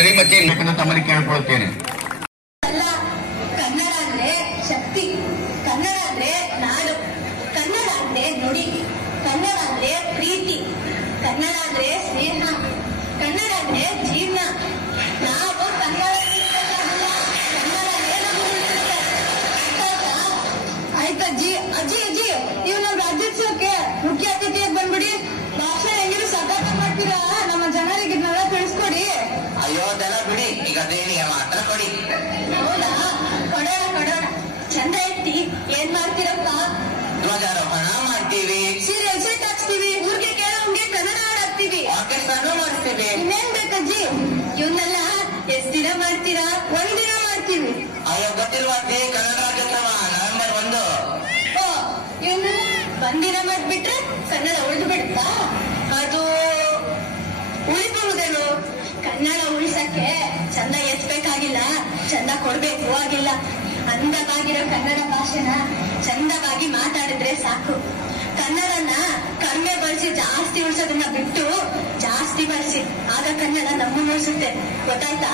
ಶ್ರೀಮತಿ ತಮ್ಮಲ್ಲಿ ಕೇಳ್ಕೊಳ್ತೇನೆ. ಕನ್ನಡ ಅಂದ್ರೆ ಶಕ್ತಿ, ಕನ್ನಡ ಅಂದ್ರೆ ನಾಡು, ಕನ್ನಡ ಅಂದ್ರೆ ನುಡಿ, ಕನ್ನಡ ಅಂದ್ರೆ ಪ್ರೀತಿ, ಕನ್ನಡ ಅಂದ್ರೆ ಸ್ನೇಹ, ಕನ್ನಡ ಅಂದ್ರೆ ಜೀವನ. ನಾವು ಕನ್ನಡ ಆಯ್ತಜ್ಜಿ. ಅಜ್ಜಿ ಅಜ್ಜಿ ನೀವು ನಮ್ಮ ರಾಜ್ಯೋತ್ಸವಕ್ಕೆ ಮುಖ್ಯ ಅತಿಥಿಯಾಗಿ ಬಂದ್ಬಿಡಿ. ಭಾಷಣ ಹೆಂಗಿರು ಸತತ ಮಾಡ್ತೀರಾ, ನಮ್ಮ ಜನರಿಗೆ ಇದನ್ನೆಲ್ಲ ತಿಳಿಸ್ಕೊಡಿ. ಅಯ್ಯೋ ದನ ಬಿಡಿ, ಈಗ ದೇಣಿಗೆ ಮಾತ್ರ ಕೊಡಿ. ಹೌದಾ, ಕೊಡೋಣ ಕೊಡೋಣ. ಚಂದ ಎತ್ತಿ ಏನ್ ಮಾಡ್ತೀರಪ್ಪ? ಧ್ವಜಾರೋಹಣ ಮಾಡ್ತೀವಿ, ಸೀರಿಯಲ್ ಸೆಟ್ ಹಾಕ್ಸ್ತೀವಿ, ಊರಿಗೆ ಕೇಳೋಂಗೆ ಕನ್ನಡ ಹಾಡ್ ಹಾಕ್ತೀವಿ, ಆರ್ಕೆಸ್ಟ್ರಾನು ಮಾಡಿಸ್ತೀವಿ. ಇನ್ನೇನ್ ಬೇಕಜ್ಜಿ? ಇವನ್ನೆಲ್ಲ ಎಷ್ಟ್ ದಿನ ಮಾಡ್ತೀರಾ? ಒಂದಿನ ಮಾಡ್ತೀವಿ. ಅಯ್ಯೋ ಗೊತ್ತಿಲ್ವಾ ಕನ್ನಡ ರಾಜ್ಯೋತ್ಸವ ನವೆಂಬರ್ 1. ಓ, ಇವನ್ನೆಲ್ಲ ಒಂದಿನ ಮಾಡ್ಬಿಟ್ರೆ ಕನ್ನಡ ಉಳಿದು ಬಿಡುತ್ತಾ? ಅದು ಉಳಿಬಹುದೇನು? ಕನ್ನಡ ಉಳಿಸಕ್ಕೆ ಚಂದ ಎತ್ಬೇಕಾಗಿಲ್ಲ, ಚಂದ ಕೊಡ್ಬೇಕು ಆಗಿಲ್ಲ. ಅಂದವಾಗಿರೋ ಕನ್ನಡ ಭಾಷೆನ ಚಂದವಾಗಿ ಮಾತಾಡಿದ್ರೆ ಸಾಕು. ಕನ್ನಡನ ಕಡಿಮೆ ಬಳಸಿ ಜಾಸ್ತಿ ಉಳಿಸೋದನ್ನ ಬಿಟ್ಟು ಜಾಸ್ತಿ ಬಳಸಿ, ಆಗ ಕನ್ನಡ ನಮ್ಮನ್ನು ಉಳಿಸುತ್ತೆ. ಗೊತ್ತಾಯ್ತಾ?